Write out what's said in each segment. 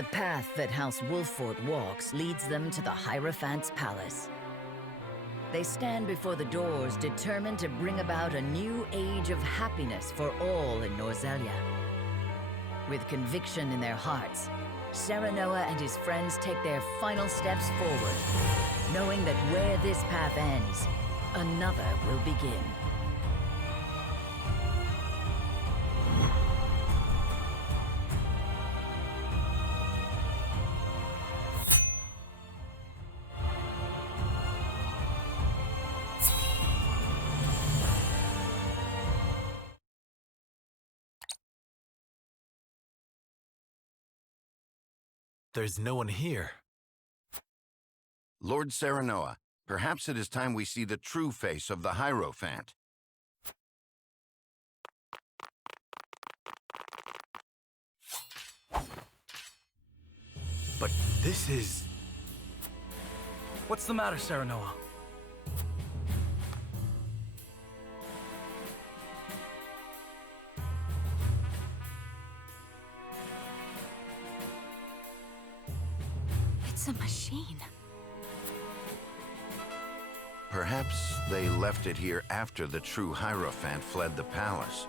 The path that House Wolffort walks leads them to the Hierophant's palace. They stand before the doors, determined to bring about a new age of happiness for all in Norzelia. With conviction in their hearts, SARINA and his friends take their final steps forward, knowing that where this path ends, another will begin. There's no one here. Lord SARINA, perhaps it is time we see the true face of the Hierophant. But this is... What's the matter, SARINA? It's a machine. Perhaps they left it here after the true Hierophant fled the palace.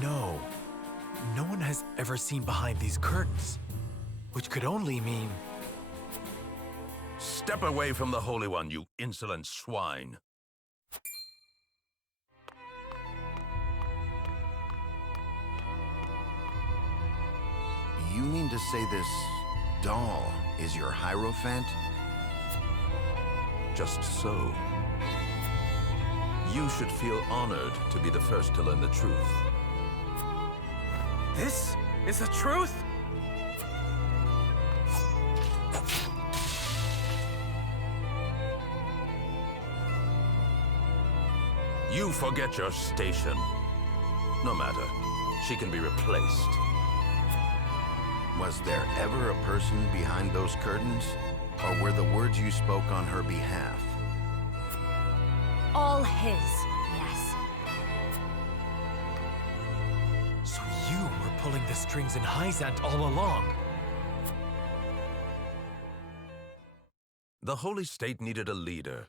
No. No one has ever seen behind these curtains. Which could only mean... Step away from the Holy One, you insolent swine. You mean to say this doll is your Hierophant? Just so. You should feel honored to be the first to learn the truth. This is the truth? You forget your station. No matter. She can be replaced. Was there ever a person behind those curtains? Or were the words you spoke on her behalf? All his, yes. So you were pulling the strings in Hyzant all along. The Holy State needed a leader.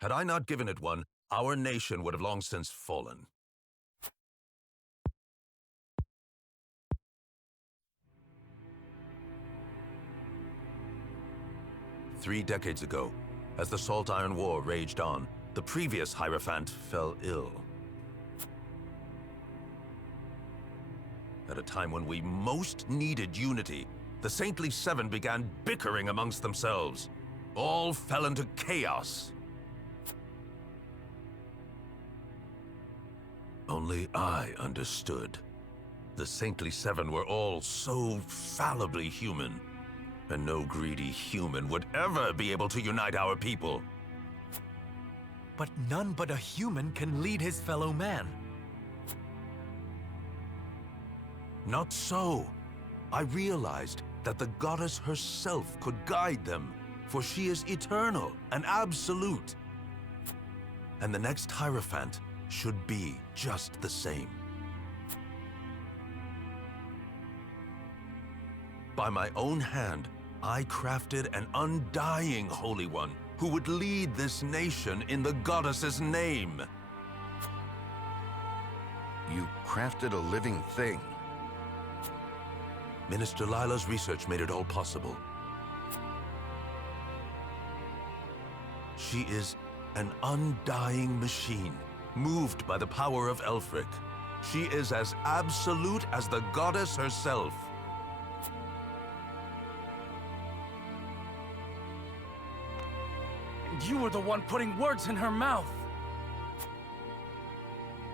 Had I not given it one, our nation would have long since fallen. Three decades ago, as the Salt Iron War raged on, the previous Hierophant fell ill. At a time when we most needed unity, the Saintly Seven began bickering amongst themselves. All fell into chaos. Only I understood. The Saintly Seven were all so fallibly human, and no greedy human would ever be able to unite our people. But none but a human can lead his fellow man. Not so. I realized that the goddess herself could guide them, for she is eternal and absolute. And the next Hierophant should be just the same. By my own hand, I crafted an undying Holy One who would lead this nation in the goddess's name. You crafted a living thing. Minister Lila's research made it all possible. She is an undying machine, moved by the power of Elfric. She is as absolute as the goddess herself. And you were the one putting words in her mouth.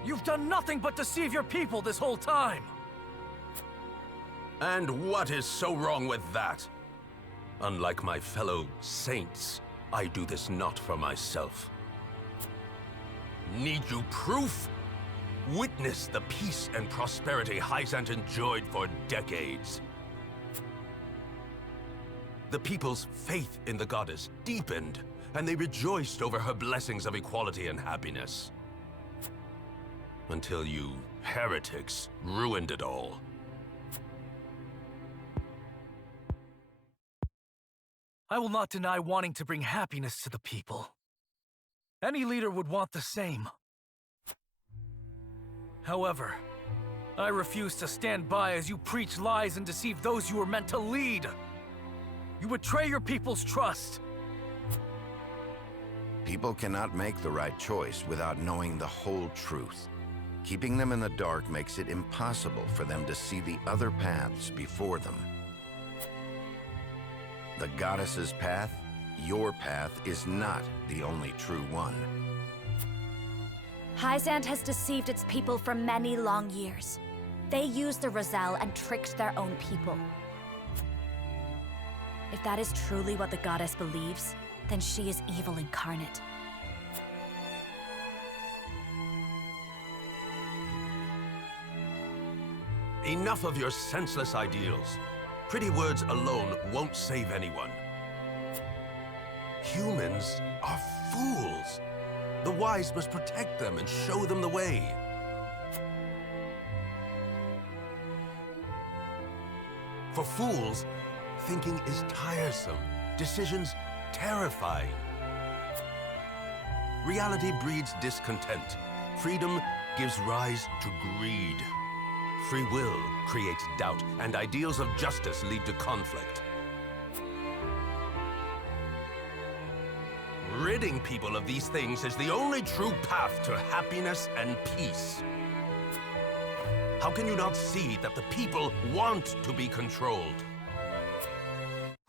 You've done nothing but deceive your people this whole time. And what is so wrong with that? Unlike my fellow saints, I do this not for myself. Need you proof? Witness the peace and prosperity Hyzant enjoyed for decades. The people's faith in the goddess deepened, and they rejoiced over her blessings of equality and happiness. Until you heretics ruined it all. I will not deny wanting to bring happiness to the people. Any leader would want the same. However, I refuse to stand by as you preach lies and deceive those you were meant to lead. You betray your people's trust. People cannot make the right choice without knowing the whole truth. Keeping them in the dark makes it impossible for them to see the other paths before them. The goddess's path, your path, is not the only true one. Hyzand has deceived its people for many long years. They used the Roselle and tricked their own people. If that is truly what the goddess believes, then she is evil incarnate. Enough of your senseless ideals. Pretty words alone won't save anyone. Humans are fools. The wise must protect them and show them the way. For fools, thinking is tiresome, decisions terrifying. Reality breeds discontent. Freedom gives rise to greed. Free will creates doubt, and ideals of justice lead to conflict. Ridding people of these things is the only true path to happiness and peace. How can you not see that the people want to be controlled?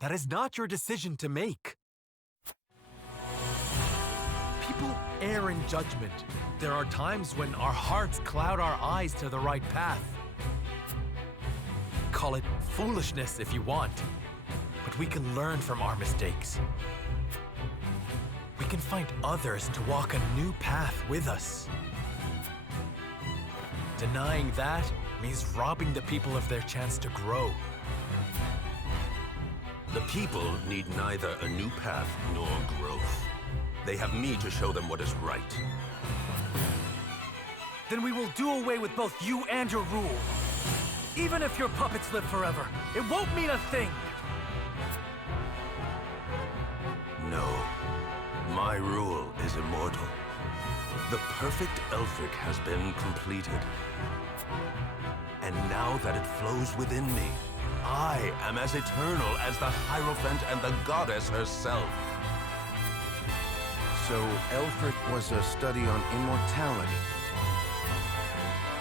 That is not your decision to make. People err in judgment. There are times when our hearts cloud our eyes to the right path. Call it foolishness if you want, but we can learn from our mistakes. We can find others to walk a new path with us. Denying that means robbing the people of their chance to grow. The people need neither a new path nor growth. They have me to show them what is right. Then we will do away with both you and your rule. Even if your puppets live forever, it won't mean a thing. No. My rule is immortal. The perfect Elfric has been completed. And now that it flows within me, I am as eternal as the Hierophant and the goddess herself. So Elfric was a study on immortality.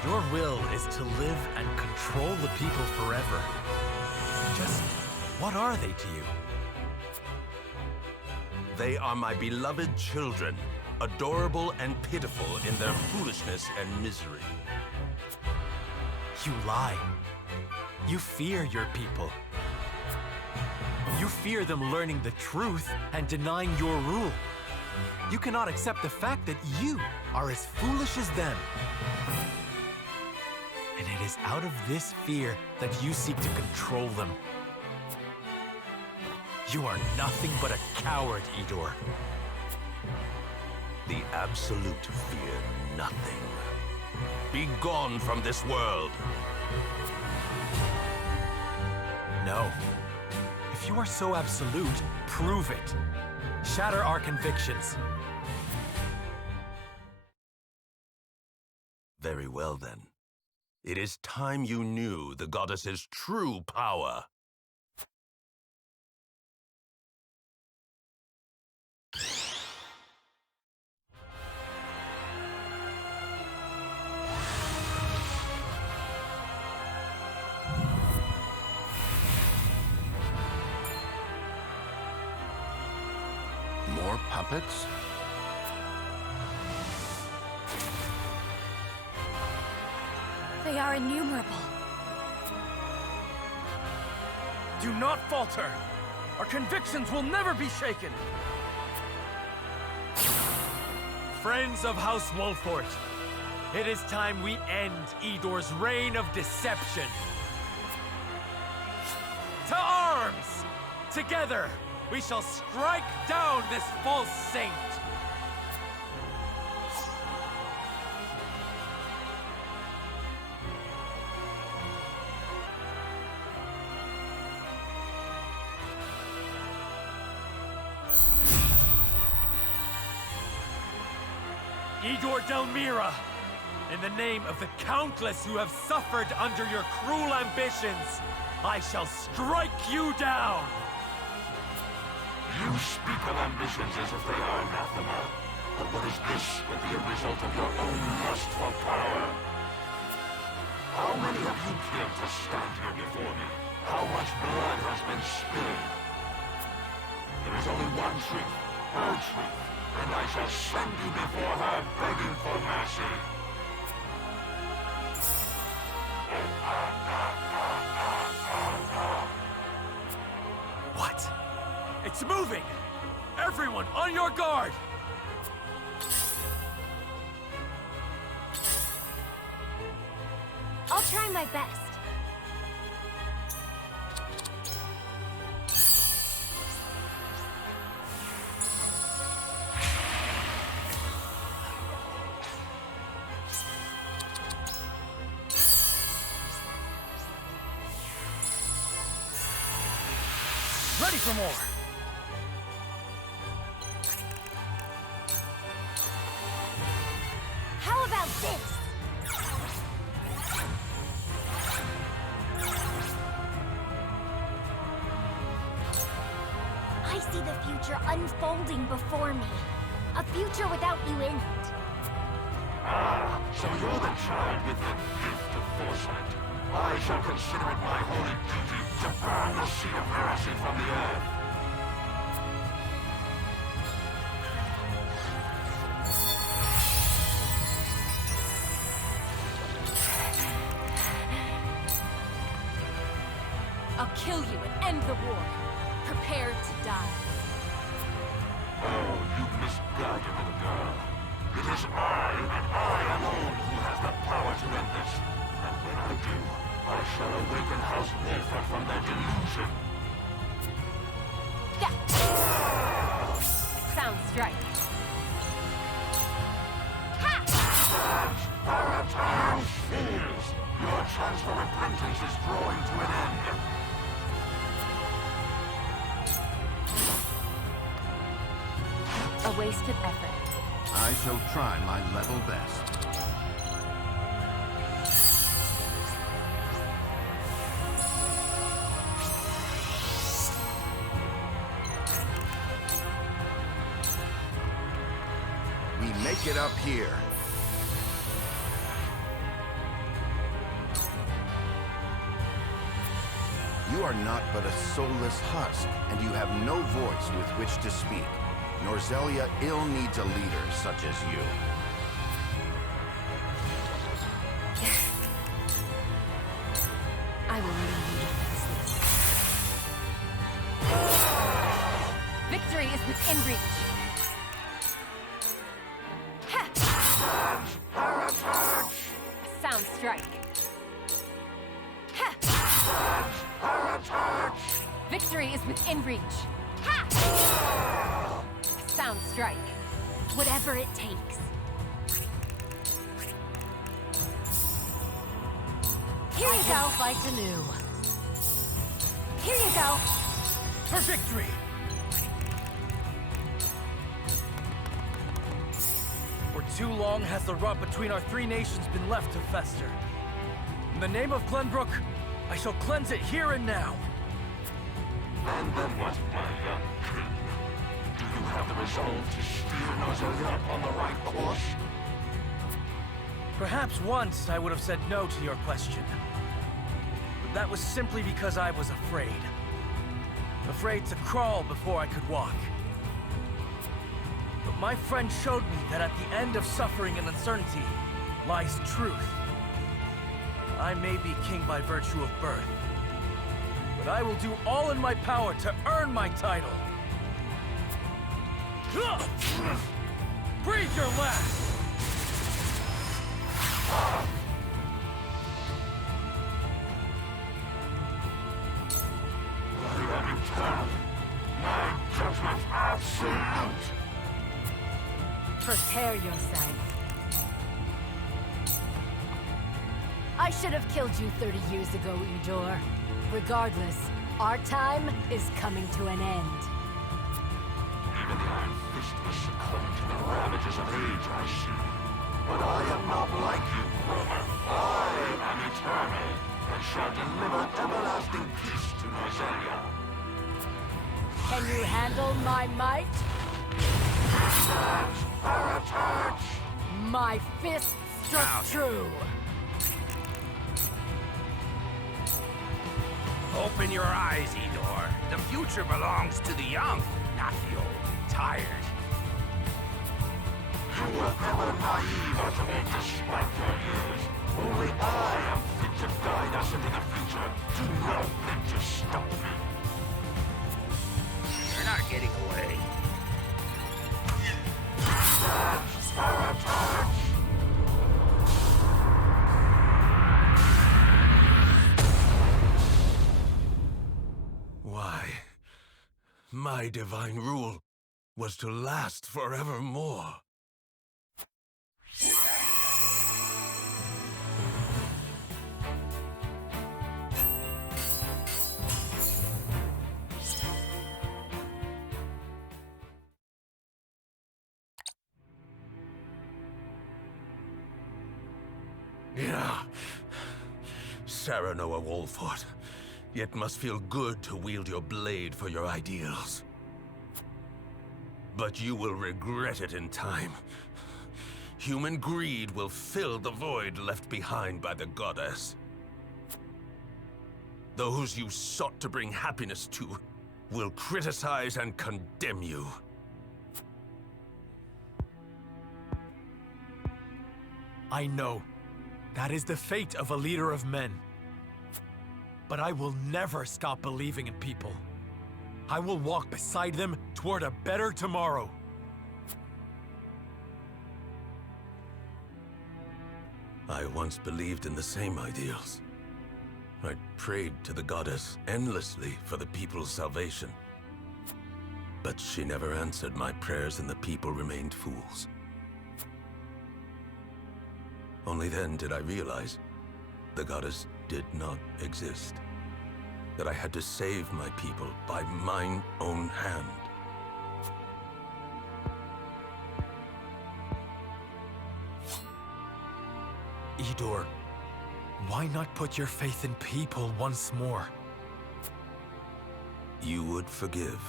Your will is to live and control the people forever. Just what are they to you? They are my beloved children, adorable and pitiful in their foolishness and misery. You lie. You fear your people. You fear them learning the truth and denying your rule. You cannot accept the fact that you are as foolish as them. And it is out of this fear that you seek to control them. You are nothing but a coward, Idor. The absolute fear nothing. Be gone from this world. No. If you are so absolute, prove it. Shatter our convictions. Very well, then. It is time you knew the goddess's true power. More puppets? They are innumerable. Do not falter. Our convictions will never be shaken. Friends of House Wolfort, it is time we end Idor's reign of deception. To arms! Together, We shall strike down this false saint! Idor Delmira, in the name of the countless who have suffered under your cruel ambitions, I shall strike you down! You speak of ambitions as if they are anathema. But what is this but the result of your own lust for power? How many of you killed to stand here before me? How much blood has been spilled? There is only one truth, her truth, and I shall send you before her begging for mercy. What? It's moving! Everyone, on your guard! I'll try my best. Ready for more! How about this? I see the future unfolding before me. A future without you in it. Ah, so you're the child with the gift of foresight. I shall consider it my holy duty to burn the seed of heresy from the earth. I'll kill you and end the war. Prepare to die. Oh, you misguided little girl. It is I, and I alone, who has the power to end this. And when I do, I shall awaken House Wolford from their delusion. Yeah. Sound strike. Paratime fears! Your chance for repentance is drawing to an end. A wasted effort. I shall try my level best. We make it up here. You are not but a soulless husk, and you have no voice with which to speak. Norzelia ill needs a leader such as you. I will lead you defenseless. Victory is within reach. Sound strike. Victory is within reach. Sound strike. Whatever it takes. Here you go. Fight anew. Here you go. For victory! For too long has the rot between our three nations been left to fester. In the name of Glenbrook, I shall cleanse it here and now. And then what, my young king? Do you have the resolve to steer Norzelia upon the right course? Perhaps once I would have said no to your question. But that was simply because I was afraid. Afraid to crawl before I could walk. But my friend showed me that at the end of suffering and uncertainty lies truth. I may be king by virtue of birth, but I will do all in my power to earn my title. Breathe your last! I am eternal. My Absolute! Prepare yourself. I should have killed you 30 years ago, Idor. Regardless, our time is coming to an end. Even the Iron Fist must succumb to the ravages of age, I see. But I am not like you, brother. I am eternal, and shall deliver everlasting peace to Nozelia. Can you handle my might? Paratouch! My fist struck true. Open your eyes, Idor. The future belongs to the young, not the old and tired. You were ever naive, Ultimate, despite your years. Only I am fit to guide us into the future. Do not think to stop me. You're not getting away. Paratouch! Why, my divine rule was to last forevermore. Yeah. SARINA Wolfort. It must feel good to wield your blade for your ideals. But you will regret it in time. Human greed will fill the void left behind by the goddess. Those you sought to bring happiness to will criticize and condemn you. I know. That is the fate of a leader of men. But I will never stop believing in people. I will walk beside them toward a better tomorrow. I once believed in the same ideals. I prayed to the goddess endlessly for the people's salvation. But she never answered my prayers and the people remained fools. Only then did I realize the goddess did not exist. That I had to save my people by mine own hand. Idor, why not put your faith in people once more? You would forgive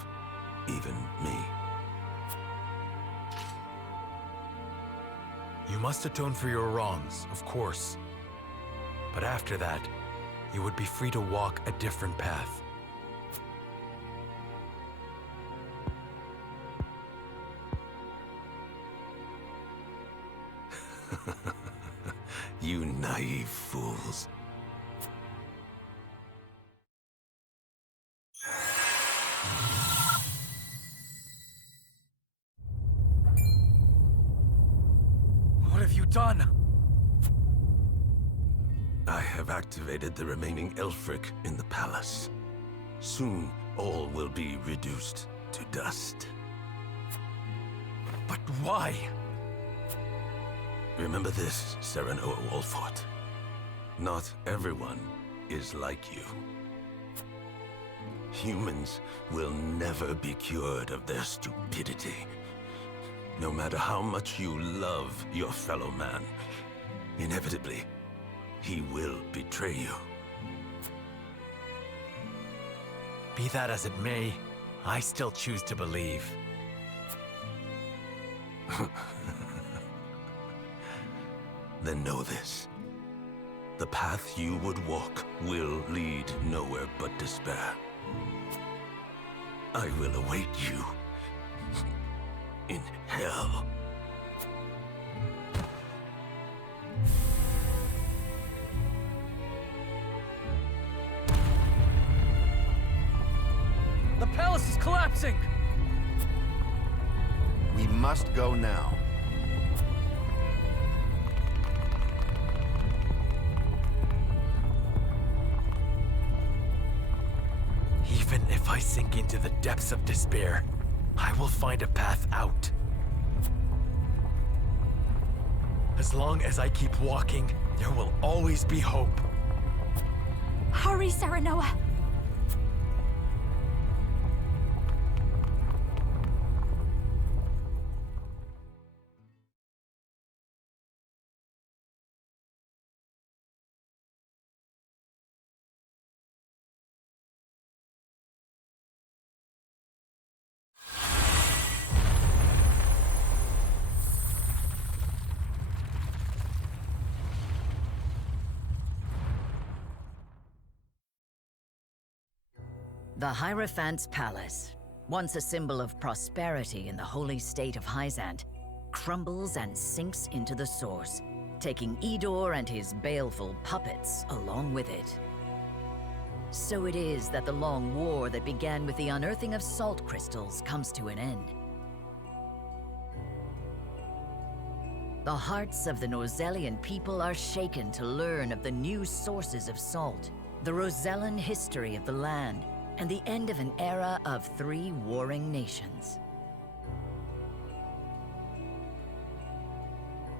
even me. You must atone for your wrongs, of course. But after that, you would be free to walk a different path. You naive fools. What have you done? I have activated the remaining Elfric in the palace. Soon, all will be reduced to dust. But why? Remember this, SARINA Wolfort. Not everyone is like you. Humans will never be cured of their stupidity. No matter how much you love your fellow man, inevitably, he will betray you. Be that as it may, I still choose to believe. Then know this. The path you would walk will lead nowhere but despair. I will await you in hell. The palace is collapsing! We must go now. Even if I sink into the depths of despair, I will find a path out. As long as I keep walking, there will always be hope. Hurry, Sarinoa! The Hierophant's Palace, once a symbol of prosperity in the holy state of Hyzant, crumbles and sinks into the source, taking Idor and his baleful puppets along with it. So it is that the long war that began with the unearthing of salt crystals comes to an end. The hearts of the Nozellian people are shaken to learn of the new sources of salt, the Rosellan history of the land, and the end of an era of 3 warring nations.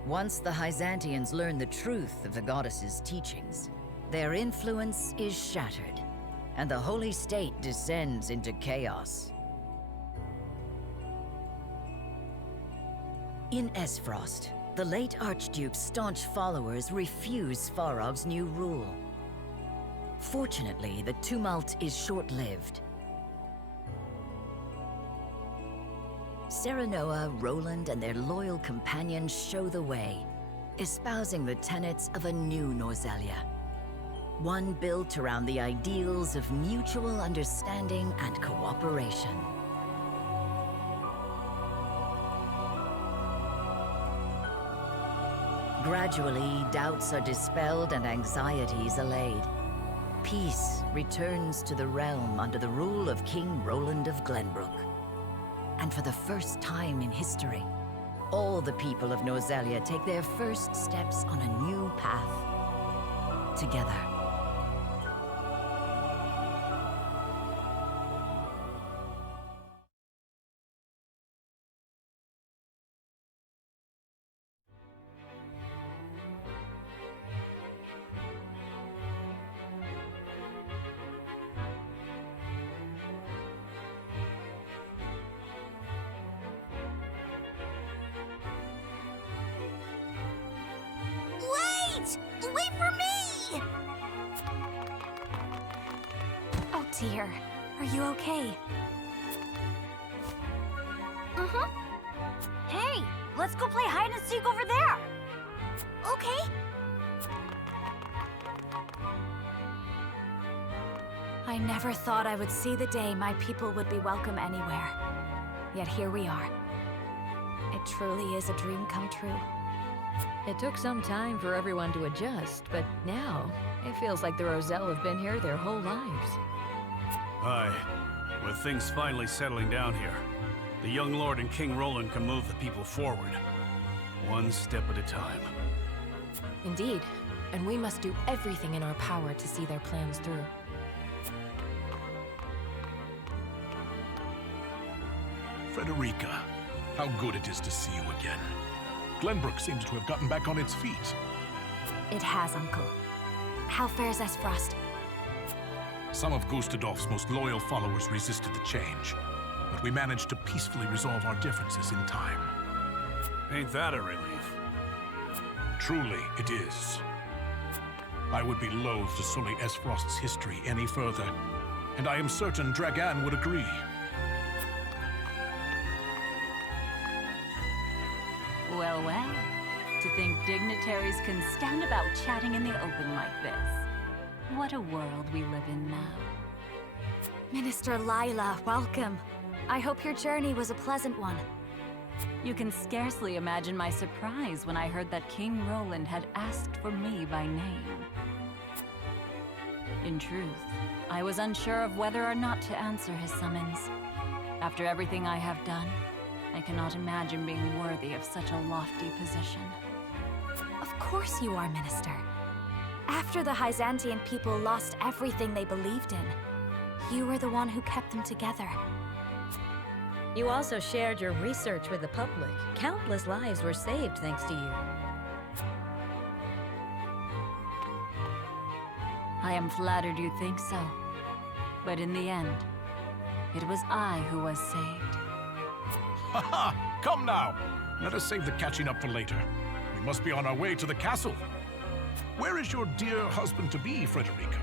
Once the Hyzantians learn the truth of the goddess's teachings, their influence is shattered, and the holy state descends into chaos. In Esfrost, the late Archduke's staunch followers refuse Farog's new rule. Fortunately, the tumult is short-lived. Sarinoa, Roland, and their loyal companions show the way, espousing the tenets of a new Norzelia. One built around the ideals of mutual understanding and cooperation. Gradually, doubts are dispelled and anxieties allayed. Peace returns to the realm under the rule of King Roland of Glenbrook. And for the first time in history, all the people of Norzelia take their first steps on a new path. Together. Wait for me! Oh dear, are you okay? Hey, let's go play hide and seek over there! Okay. I never thought I would see the day my people would be welcome anywhere. Yet here we are. It truly is a dream come true. It took some time for everyone to adjust, but now, it feels like the Roselle have been here their whole lives. Aye. With things finally settling down here, the young lord and King Roland can move the people forward. One step at a time. Indeed, and we must do everything in our power to see their plans through. Frederica, how good it is to see you again. Glenbrook seems to have gotten back on its feet. It has, Uncle. How fares Esfrost? Some of Gustadolf's most loyal followers resisted the change, but we managed to peacefully resolve our differences in time. Ain't that a relief? Truly, it is. I would be loath to sully Esfrost's history any further, and I am certain Dragan would agree. Well, well. To think dignitaries can stand about chatting in the open like this. What a world we live in now. Minister Lila, welcome. I hope your journey was a pleasant one. You can scarcely imagine my surprise when I heard that King Roland had asked for me by name. In truth, I was unsure of whether or not to answer his summons. After everything I have done, I cannot imagine being worthy of such a lofty position. Of course you are, Minister. After the Hyzantian people lost everything they believed in, you were the one who kept them together. You also shared your research with the public. Countless lives were saved thanks to you. I am flattered you think so. But in the end, it was I who was saved. Ha! Come now! Let us save the catching up for later. We must be on our way to the castle. Where is your dear husband-to-be, Frederica?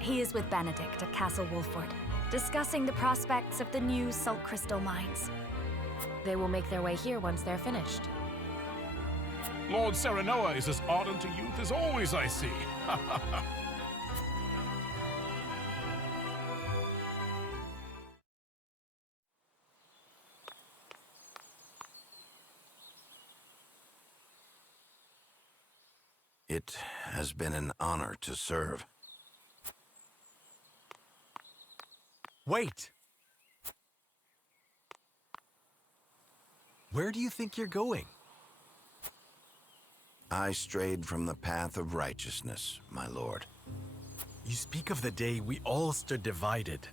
He is with Benedict at Castle Wolford, discussing the prospects of the new salt crystal mines. They will make their way here once they're finished. Lord SARINA is as ardent a youth as always, I see. It has been an honor to serve. Wait! Where do you think you're going? I strayed from the path of righteousness, my lord. You speak of the day we all stood divided.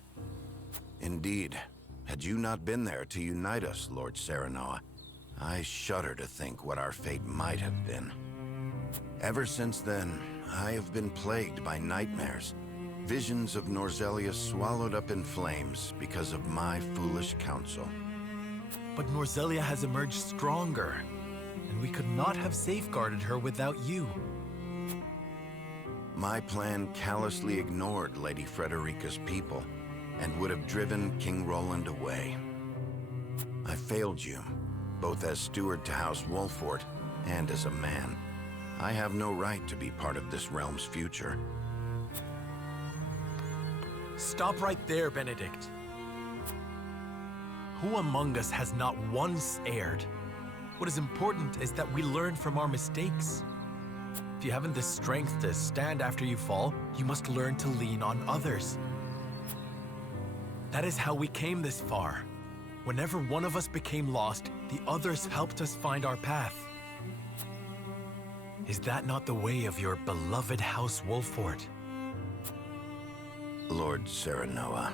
Indeed. Had you not been there to unite us, Lord SARINA, I shudder to think what our fate might have been. Ever since then, I have been plagued by nightmares. Visions of Norzelia swallowed up in flames because of my foolish counsel. But Norzelia has emerged stronger, and we could not have safeguarded her without you. My plan callously ignored Lady Frederica's people, and would have driven King Roland away. I failed you, both as steward to House Wolford and as a man. I have no right to be part of this realm's future. Stop right there, Benedict. Who among us has not once erred? What is important is that we learn from our mistakes. If you haven't the strength to stand after you fall, you must learn to lean on others. That is how we came this far. Whenever one of us became lost, the others helped us find our path. Is that not the way of your beloved House Wolford? Lord SARINA.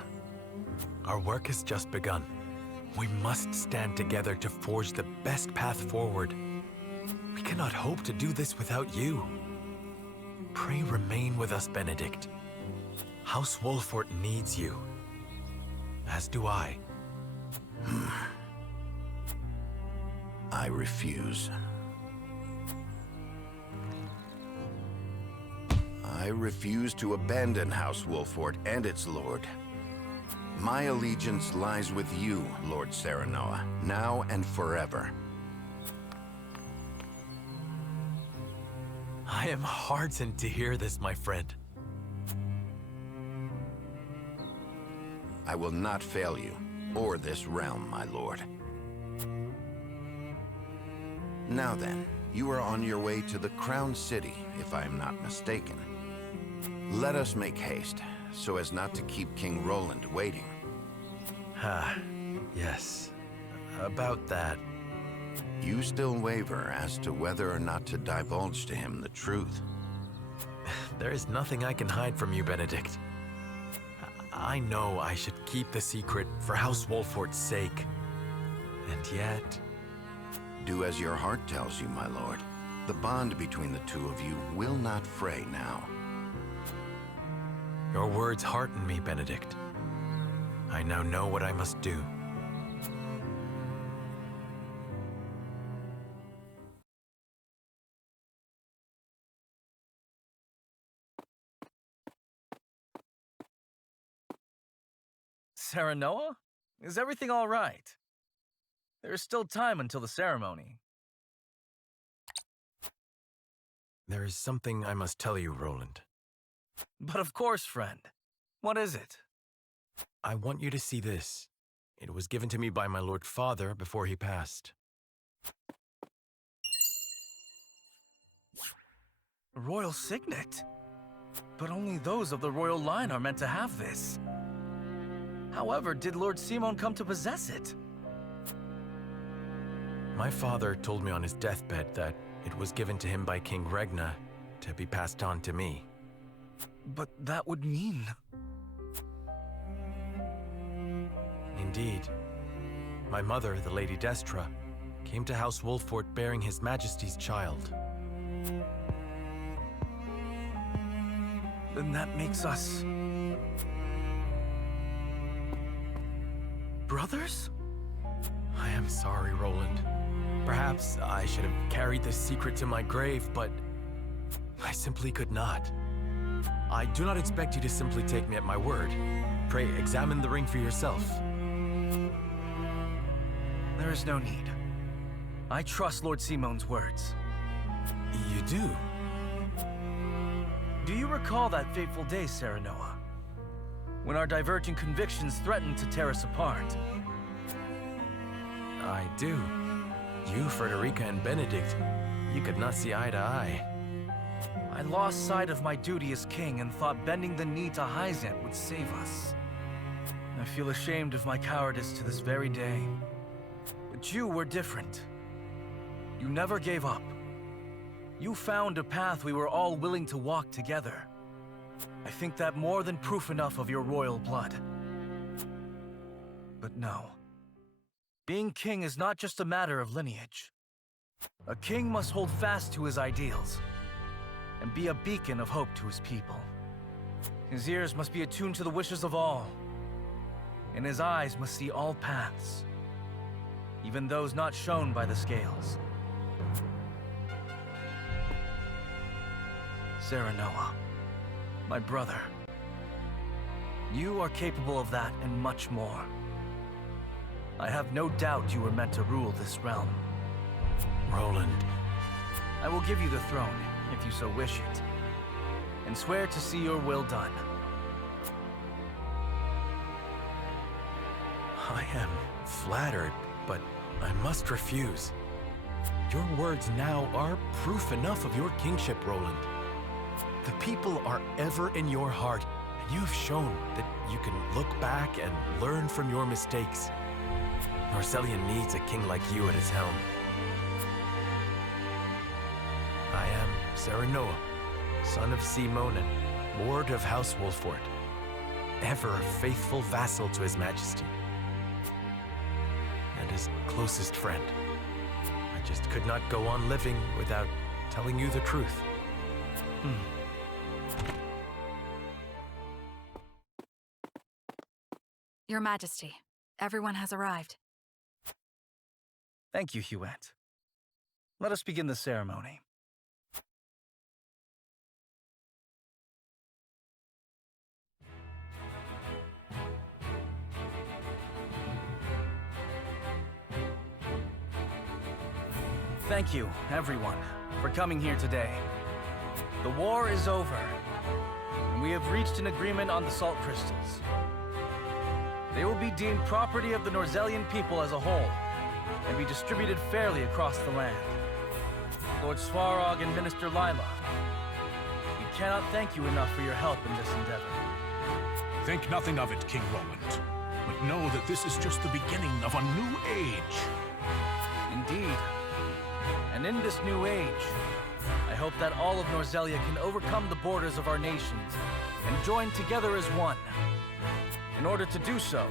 Our work has just begun. We must stand together to forge the best path forward. We cannot hope to do this without you. Pray remain with us, Benedict. House Wolford needs you. As do I. I refuse. I refuse to abandon House Wolford and its lord. My allegiance lies with you, Lord SARINA, now and forever. I am heartened to hear this, my friend. I will not fail you, or this realm, my lord. Now then, you are on your way to the Crown City, if I am not mistaken. Let us make haste, so as not to keep King Roland waiting. Yes. About that. You still waver as to whether or not to divulge to him the truth. There is nothing I can hide from you, Benedict. I know I should keep the secret for House Wolford's sake. And yet... Do as your heart tells you, my lord. The bond between the two of you will not fray now. Your words hearten me, Benedict. I now know what I must do. SARINA? Is everything all right? There is still time until the ceremony. There is something I must tell you, Roland. But of course, friend. What is it? I want you to see this. It was given to me by my Lord Father before he passed. A royal signet? But only those of the royal line are meant to have this. However, did Lord Simon come to possess it? My father told me on his deathbed that it was given to him by King Regna to be passed on to me. But that would mean... Indeed. my mother, the Lady Destra, came to House Wolfort bearing His Majesty's child. Then that makes us... brothers? I am sorry, Roland. Perhaps I should have carried this secret to my grave, but I simply could not. I do not expect you to simply take me at my word. Pray, examine the ring for yourself. There is no need. I trust Lord Simone's words. You do? Do you recall that fateful day, SARINA? When our diverging convictions threatened to tear us apart? I do. You, Frederica, and Benedict, you could not see eye to eye. I lost sight of my duty as king and thought bending the knee to Hyzant would save us. I feel ashamed of my cowardice to this very day. But you were different. You never gave up. You found a path we were all willing to walk together. I think that more than proof enough of your royal blood. But no. Being king is not just a matter of lineage. A king must hold fast to his ideals and be a beacon of hope to his people. His ears must be attuned to the wishes of all, and his eyes must see all paths, even those not shown by the scales. SARINA, my brother, you are capable of that and much more. I have no doubt you were meant to rule this realm. Roland. I will give you the throne, if you so wish it, and swear to see your will done. I am flattered, but I must refuse. Your words now are proof enough of your kingship, Roland. The people are ever in your heart, and you have shown that you can look back and learn from your mistakes. Norzellia needs a king like you at his helm. I am SARINA, son of Simone and ward of House Wolfort, ever a faithful vassal to His Majesty, and his closest friend. I just could not go on living without telling you the truth. Your Majesty, everyone has arrived. Thank you, Huette. Let us begin the ceremony. Thank you, everyone, for coming here today. The war is over, and we have reached an agreement on the salt crystals. They will be deemed property of the Norzellian people as a whole, and be distributed fairly across the land. Lord Svarog and Minister Lila, we cannot thank you enough for your help in this endeavor. Think nothing of it, King Roland, but know that this is just the beginning of a new age. Indeed. And in this new age, I hope that all of Norzellia can overcome the borders of our nations and join together as one. In order to do so,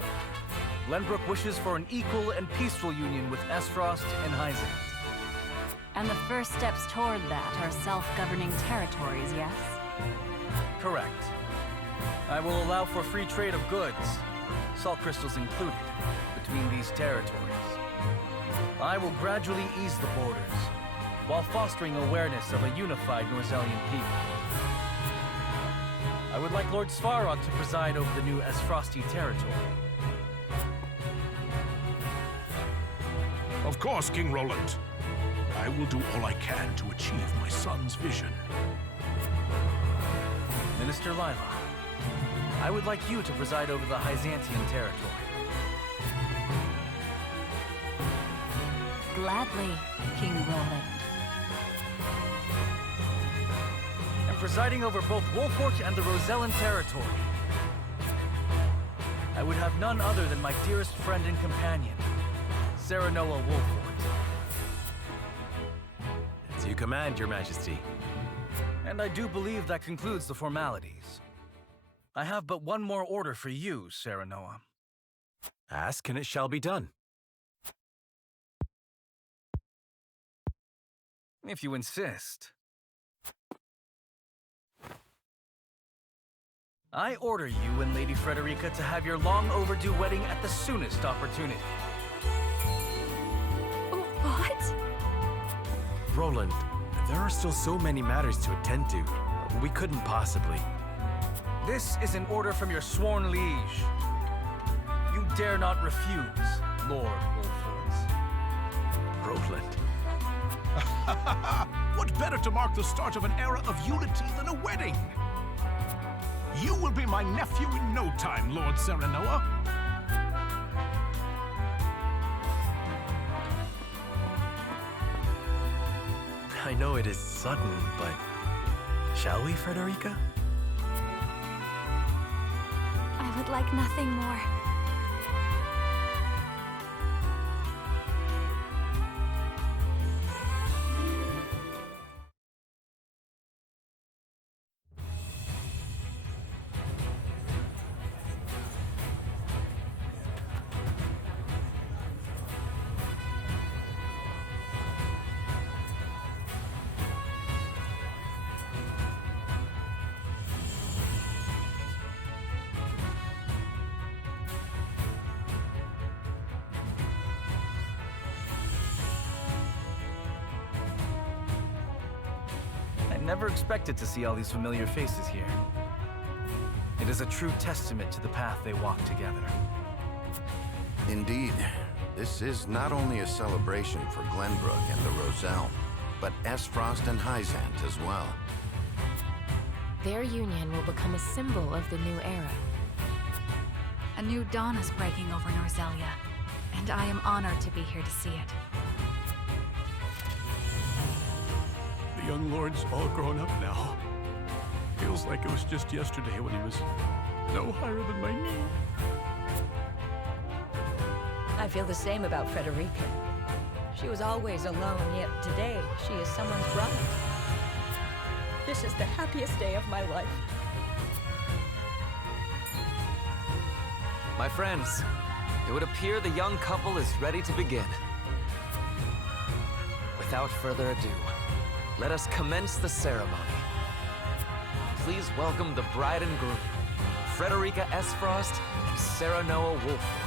Glenbrook wishes for an equal and peaceful union with Esfrost and Hyzant. And the first steps toward that are self-governing territories, yes? Correct. I will allow for free trade of goods, salt crystals included, between these territories. I will gradually ease the borders, while fostering awareness of a unified Norzellian people. I would like Lord Svarog to preside over the new Esfrosti territory. Of course, King Roland. I will do all I can to achieve my son's vision. Minister Lila, I would like you to preside over the Hyzantian territory. Gladly, King Roland. And presiding over both Wolfort and the Rosellan territory, I would have none other than my dearest friend and companion, SARINA Wolfort. As you command, Your Majesty. And I do believe that concludes the formalities. I have but one more order for you, SARINA. Ask and it shall be done. If you insist. I order you and Lady Frederica to have your long overdue wedding at the soonest opportunity. What? Roland, there are still so many matters to attend to. We couldn't possibly. This is an order from your sworn liege. You dare not refuse, Lord Wolford. Roland. What better to mark the start of an era of unity than a wedding? You will be my nephew in no time, Lord Serenoa. I know it is sudden, but shall we, Frederica? I would like nothing more. Never expected to see all these familiar faces here. It is a true testament to the path they walk together. Indeed. This is not only a celebration for Glenbrook and the Roselle, but Esfrost and Hyzant as well. Their union will become a symbol of the new era. A new dawn is breaking over Norzelia, and I am honored to be here to see it. The young lord's all grown up now. Feels like it was just yesterday when he was no higher than my knee. I feel the same about Frederica. She was always alone, yet today she is someone's bride. This is the happiest day of my life. My friends, it would appear the young couple is ready to begin. Without further ado, let us commence the ceremony. Please welcome the bride and groom, Frederica Esfrost and Serenoa Wolford.